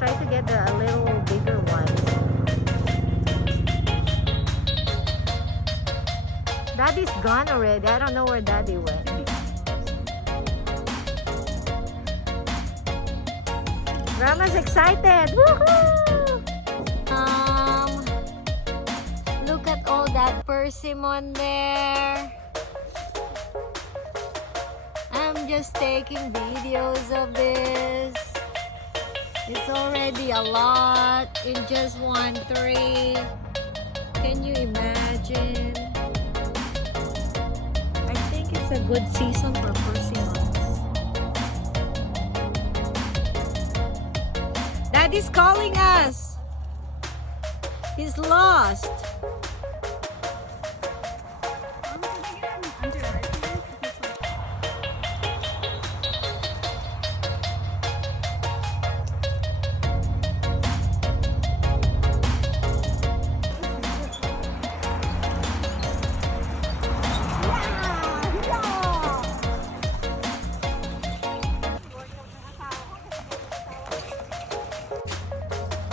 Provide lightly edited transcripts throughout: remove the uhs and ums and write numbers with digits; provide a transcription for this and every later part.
try to get a little bigger ones. Daddy's gone already. I don't know where Daddy went. Grandma's excited. Woohoo! Look at all that persimmon there. I'm just taking videos of this. It's already a lot in just one tree. Can you imagine? I think it's a good season for persimmons. Daddy's calling us. He's lost.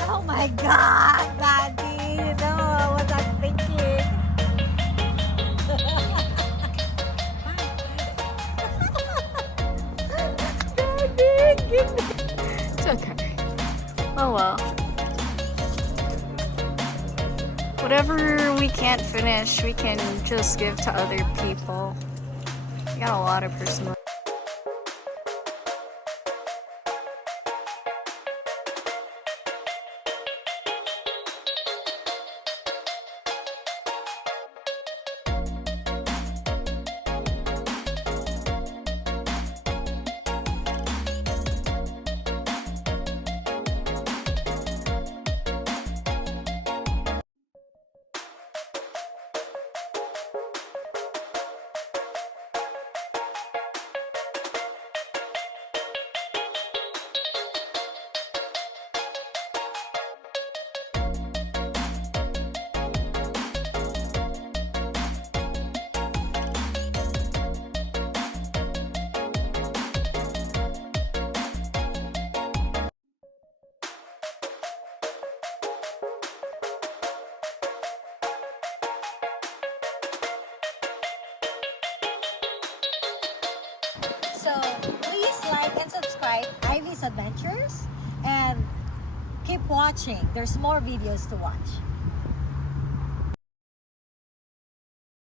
Oh my God, Daddy, you know what I'm thinking. Daddy, give me. It's okay. Oh well. Whatever we can't finish, we can just give to other people. We got a lot of persimmon. So please like and subscribe Ivy's Adventures and keep watching. There's more videos to watch.